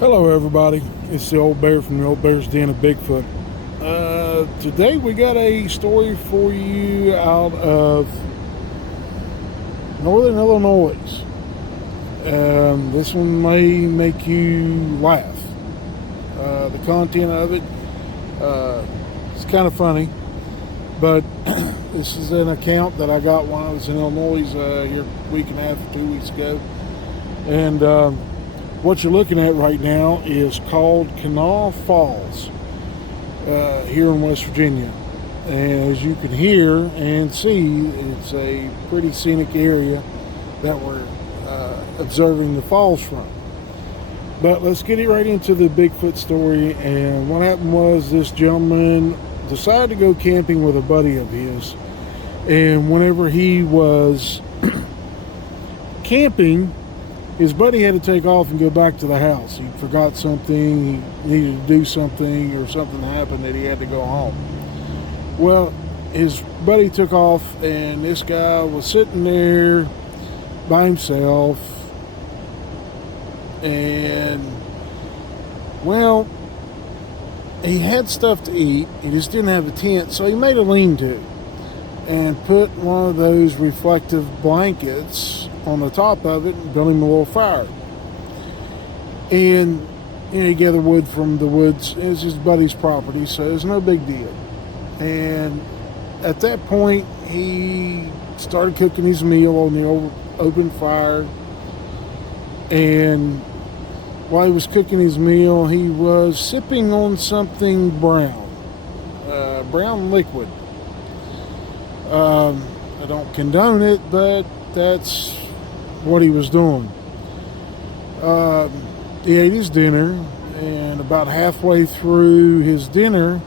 Hello everybody, it's the old bear from the old bear's den of Bigfoot. Today we got a story for you out of northern Illinois. This one may make you laugh. The content of it, it's kind of funny, but this is an account that I got when I was in Illinois here a week and a half or 2 weeks ago. And what you're looking at right now is called Canal Falls here in West Virginia. And as you can hear and see, it's a pretty scenic area that we're observing the falls from. But let's get it right into the Bigfoot story. And what happened was this gentleman decided to go camping with a buddy of his. And whenever he was camping, his buddy had to take off and go back to the house. He forgot something, he needed to do something, or something happened that he had to go home. Well, his buddy took off, and this guy was sitting there by himself, and, well, he had stuff to eat. He just didn't have a tent, so he made a lean-to and put one of those reflective blankets on the top of it and built him a little fire. And he gathered wood from the woods. It was his buddy's property, so it was no big deal. And at that point, he started cooking his meal on the open fire. And while he was cooking his meal, he was sipping on something brown, brown liquid. I don't condone it, but that's what he was doing. He ate his dinner, and about halfway through his dinner,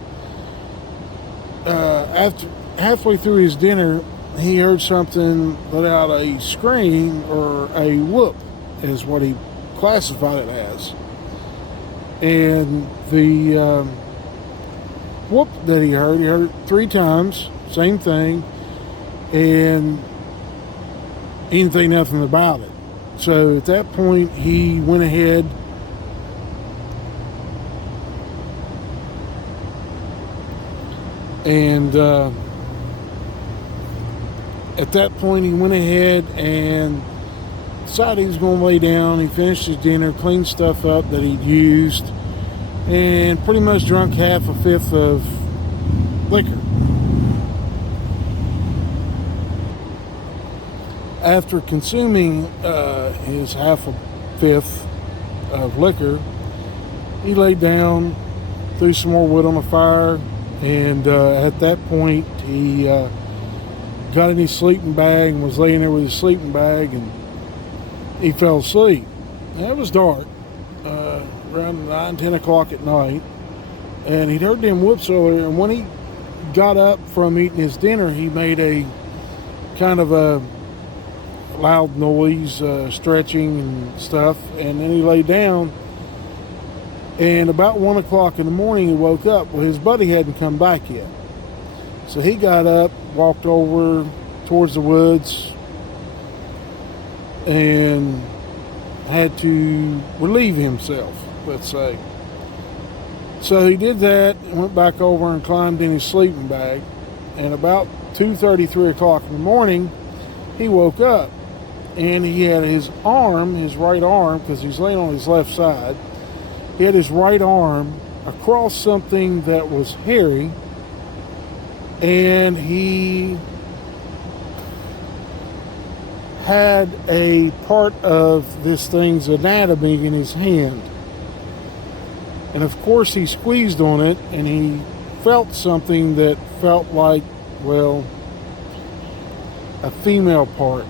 he heard something let out a scream, or a whoop is what he classified it as. And the whoop that he heard it 3 times, same thing, and he didn't think nothing about it. So at that point, he went ahead and decided he was going to lay down. He finished his dinner, cleaned stuff up that he'd used, and pretty much drunk half a fifth of liquor. After consuming his half a fifth of liquor, he laid down, threw some more wood on the fire, and at that point he got in his sleeping bag and was laying there with his sleeping bag, and he fell asleep. And it was dark, around 9, 10 o'clock at night, and he'd heard them whoops earlier, and when he got up from eating his dinner, he made a kind of a loud noise, stretching and stuff, and then he lay down, and about 1 o'clock in the morning he woke up. Well, his buddy hadn't come back yet, so he got up, walked over towards the woods, and had to relieve himself, let's say. So he did that, went back over and climbed in his sleeping bag, and about 2:30, 3 o'clock in the morning, he woke up. And he had his arm, his right arm, because he's laying on his left side, he had his right arm across something that was hairy, and he had a part of this thing's anatomy in his hand. And of course he squeezed on it, and he felt something that felt like, well, a female part.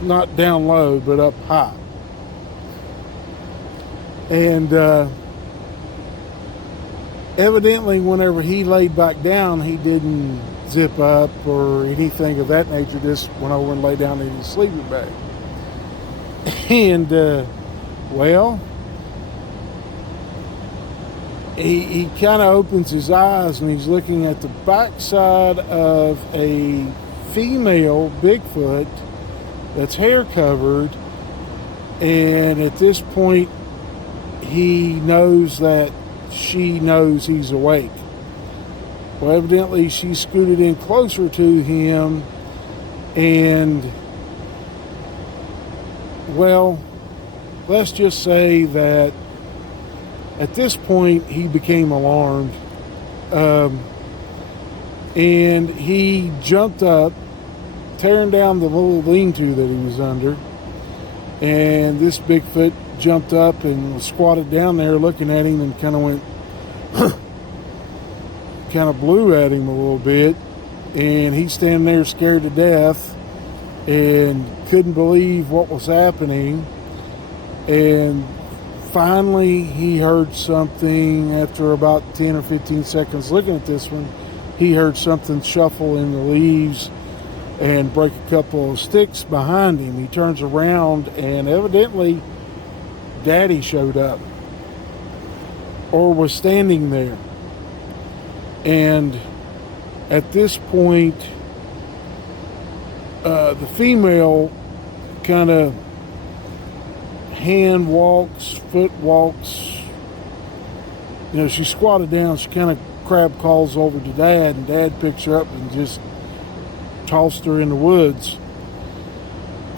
Not down low, but up high. And evidently, whenever he laid back down, he didn't zip up or anything of that nature. Just went over and lay down in his sleeping bag. And well, he kind of opens his eyes, and he's looking at the backside of a female Bigfoot that's hair covered, and at this point he knows that she knows he's awake. Well, evidently she scooted in closer to him, and, well, let's just say that at this point he became alarmed, and he jumped up, tearing down the little lean-to that he was under, and this Bigfoot jumped up and was squatted down there looking at him and kind of went kind of blew at him a little bit, and he's standing there scared to death and couldn't believe what was happening. And finally he heard something. After about 10 or 15 seconds looking at this one, he heard something shuffle in the leaves and break a couple of sticks behind him. He turns around, and evidently Daddy showed up, or was standing there. And at this point, the female kind of hand walks, foot walks. You know, she squatted down. She kind of crab calls over to Dad, and Dad picks her up and just tossed her in the woods,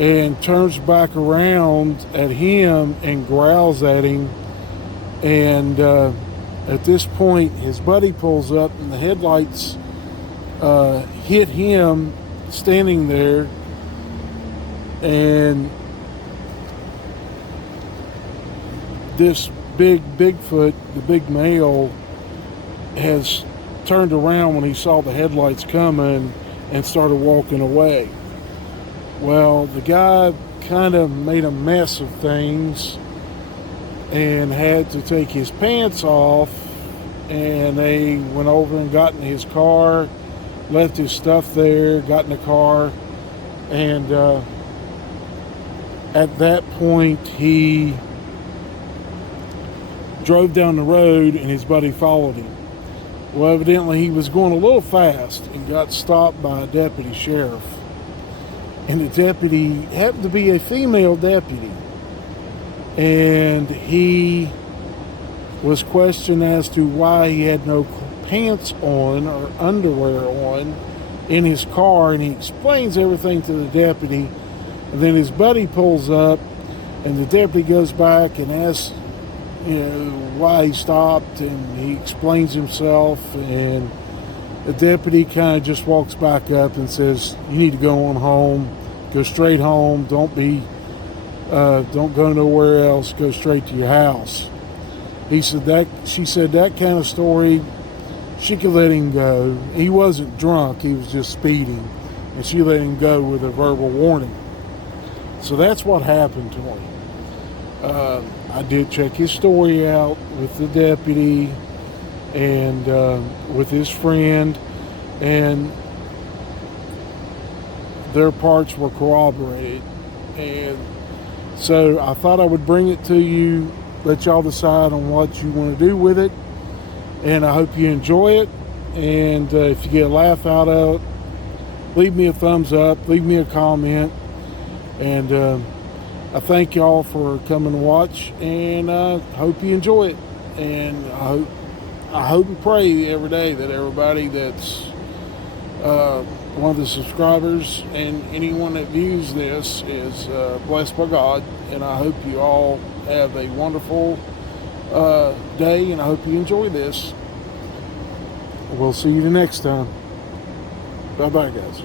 and turns back around at him and growls at him. And at this point, his buddy pulls up, and the headlights hit him standing there, and this big Bigfoot, the big male, has turned around when he saw the headlights coming and started walking away. Well, the guy kind of made a mess of things and had to take his pants off, and they went over and got in his car, left his stuff there, got in the car, and at that point he drove down the road, and his buddy followed him. Well, evidently he was going a little fast and got stopped by a deputy sheriff. And the deputy happened to be a female deputy. And he was questioned as to why he had no pants on or underwear on in his car. And he explains everything to the deputy. And then his buddy pulls up, and the deputy goes back and asks, you know, why he stopped, and he explains himself, and the deputy kind of just walks back up and says, you need to go on home, go straight home, don't go nowhere else, go straight to your house. She said that kind of story, she could let him go. He wasn't drunk, he was just speeding, and she let him go with a verbal warning. So that's what happened to him. I did check his story out with the deputy and with his friend, and their parts were corroborated. And so I thought I would bring it to you, let y'all decide on what you want to do with it, and I hope you enjoy it. And if you get a laugh out of it, leave me a thumbs up, leave me a comment, and I thank y'all for coming to watch, and I hope you enjoy it. And I hope and pray every day that everybody that's one of the subscribers and anyone that views this is blessed by God. And I hope you all have a wonderful day, and I hope you enjoy this. We'll see you the next time. Bye-bye, guys.